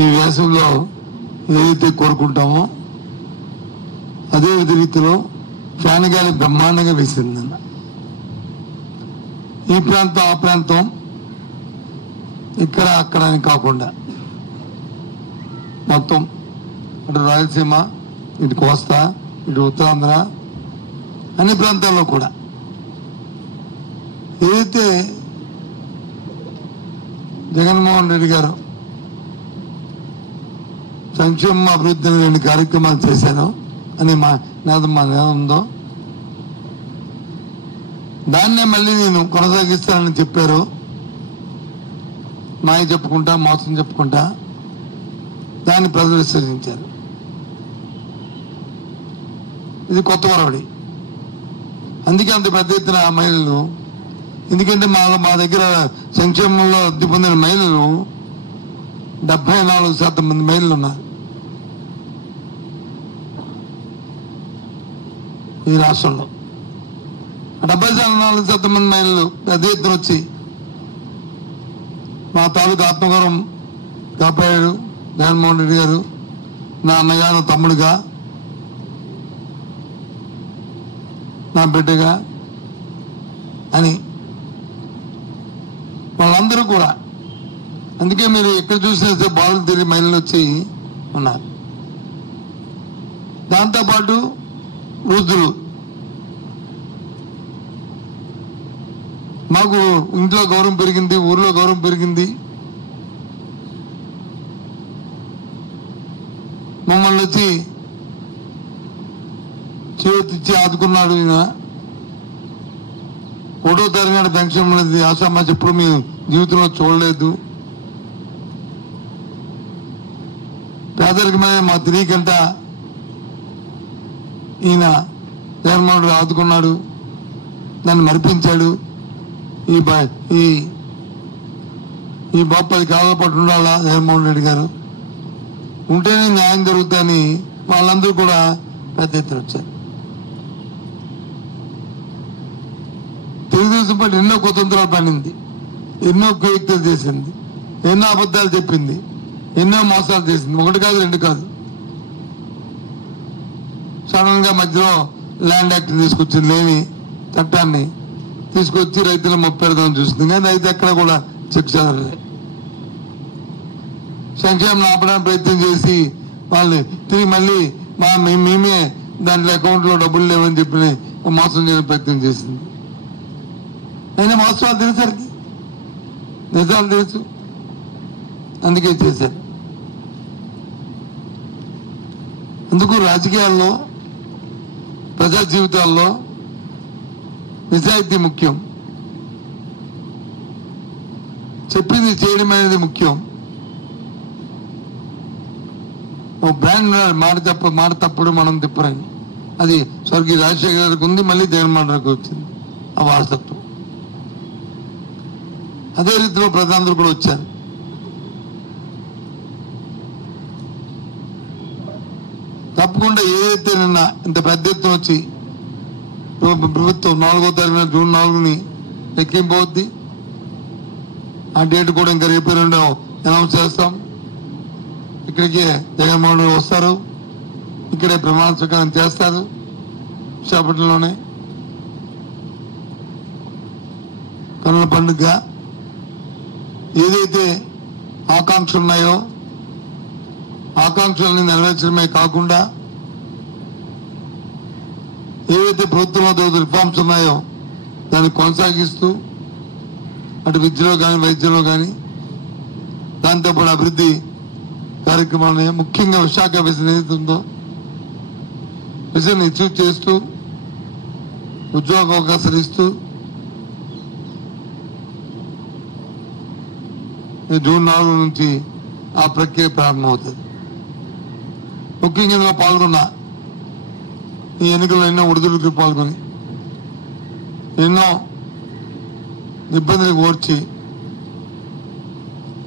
ఈ వేసవిలో ఏదైతే కోరుకుంటామో అదే రీతిలో ఫ్యాన్ గాలి బ్రహ్మాండంగా వేసిందన్న. ఈ ప్రాంతం ఆ ప్రాంతం ఇక్కడ అక్కడ అని కాకుండా మొత్తం అటు రాయలసీమ, ఇటు కోస్తా, ఇటు ఉత్తరాంధ్ర అన్ని ప్రాంతాల్లో కూడా ఏదైతే జగన్మోహన్ రెడ్డి గారు సంక్షేమ అభివృద్ధి అనే 2 కార్యక్రమాలు చేశారు అని మా నినాదం ఉందో దాన్నే మళ్ళీ నేను కొనసాగిస్తానని చెప్పారు. మాయ చెప్పుకుంటా, మోసం చెప్పుకుంటా దాన్ని ప్రజలు విశ్వసించారు. ఇది కొత్త వరవడి. అందుకే అంత పెద్ద ఎత్తున మహిళలు, ఎందుకంటే మా దగ్గర సంక్షేమంలో లబ్ధి పొందిన మహిళలు 74% మంది మహిళలు ఉన్నారు ఈ రాష్ట్రంలో. 74% మంది మహిళలు పెద్ద ఎత్తున వచ్చి మా తాలూకు ఆత్మగౌరవం కాపాడాడు జగన్మోహన్ రెడ్డి గారు, నా అన్నగా, నా తమ్ముడిగా, నా బిడ్డగా అని వాళ్ళందరూ కూడా. అందుకే మీరు ఎక్కడ చూసినా బాలు తిరిగి మహిళలు వచ్చి ఉన్నారు. దాంతోపాటు వృద్ధులు, మాకు ఇంట్లో గౌరవం పెరిగింది, ఊర్లో గౌరవం పెరిగింది, మమ్మల్ని వచ్చి చేతిచ్చి ఆదుకున్నాడు. ఈయన 1వ తరగతి పెన్షన్ అనేది ఆశామాష ఎప్పుడు మీ జీవితంలో చూడలేదు. పేదరికమైన మా తెలియకంట ఈయన జగన్మోహన్ రెడ్డి ఆదుకున్నాడు, దాన్ని మరిపించాడు. ఈ బాబు 10 కాలాల పాటు ఉండాలా జగన్మోహన్ రెడ్డి గారు, ఉంటేనే న్యాయం జరుగుతాయని వాళ్ళందరూ కూడా పెద్ద ఎత్తున వచ్చారు. తెలుగుదేశం పార్టీ ఎన్నో కుతంత్రాలు పడింది, ఎన్నో కుయుక్తులు చేసింది, ఎన్నో అబద్ధాలు చెప్పింది, ఎన్నో మోసాలు చేసింది. 1 కాదు 2 కాదు. సడన్ గా మధ్యలో ల్యాండ్ యాక్ట్ తీసుకొచ్చింది, లేని చట్టాన్ని తీసుకొచ్చి రైతులను మొప్పెడదామని చూస్తుంది. కానీ రైతు ఎక్కడ కూడా శిక్ష జరగలేదు. సంక్షేమం ఆపడానికి ప్రయత్నం చేసి వాళ్ళు తిరిగి మళ్ళీ మేమే దాంట్లో అకౌంట్లో డబ్బులు లేవని చెప్పి మోసం చేయడానికి ప్రయత్నం చేసింది. అయినా మోసాలు తెలిసరికి నిజాలు తెలుసు, అందుకే చేశారు. అందుకు రాజకీయాల్లో, ప్రజా జీవితాల్లో నిజాయితీ ముఖ్యం, చెప్పింది చేయడం అనేది ముఖ్యం. ఓ బ్రాండ్ మాట తప్పుడు మనం తిప్పరని, అది స్వర్గీయ రాజశేఖర గారికి ఉంది, మళ్ళీ జగన్మోహన్ రెడ్డికి వచ్చింది ఆ వారసత్వం. అదే రీతిలో ప్రజలందరూ కూడా వచ్చారు. తప్పకుండా ఏదైతే నిన్న ఇంత పెద్ద ఎత్తున వచ్చి ప్రభుత్వం 4వ తారీఖున జూన్ 4ని లెక్కింపవుద్ది. ఆ డేట్ కూడా ఇంకా రేపు 2 అనౌన్స్ చేస్తాం. ఇక్కడికి జగన్మోహన్ రెడ్డి వస్తారు, ఇక్కడే ప్రమాణ స్వీకారం చేస్తారు విశాఖపట్నంలోనే. కన్నుల పండుగ ఏదైతే ఆకాంక్షలు ఉన్నాయో ఆకాంక్షల్ని నెరవేర్చడమే కాకుండా ఏవైతే ప్రభుత్వంలో రిఫార్మ్స్ ఉన్నాయో దాన్ని కొనసాగిస్తూ అటు విద్యలో కానీ వైద్యంలో కానీ దాంతోపాటు అభివృద్ధి కార్యక్రమాలని ముఖ్యంగా విశాఖ విజన్ ఏదైతే ఉందో విజన్ అచీవ్ చేస్తూ ఉద్యోగ అవకాశాలు ఇస్తూ జూన్ 4 నుంచి ఆ ప్రక్రియ ప్రారంభమవుతుంది. ముఖ్యంగా పాల్గొన్న ఈ ఎన్నికల్లో ఎన్నో ఒడిదుడుకు పాల్గొని ఎన్నో ఇబ్బందులకు ఓర్చి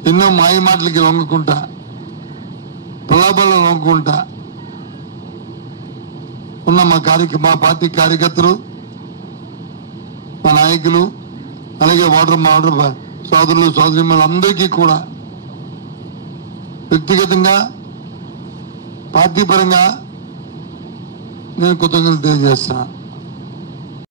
ఎన్నో మాయ మాటలకి లొంగకుండా ప్రలాభాలను లొంగకుండా ఉన్న మా పార్టీ కార్యకర్తలు, మా నాయకులు, అలాగే మా సోదరులు సోదరిమణులు అందరికీ కూడా వ్యక్తిగతంగా పార్టీ పరంగా నేను కృతజ్ఞతలు తెలియజేస్తున్నాను.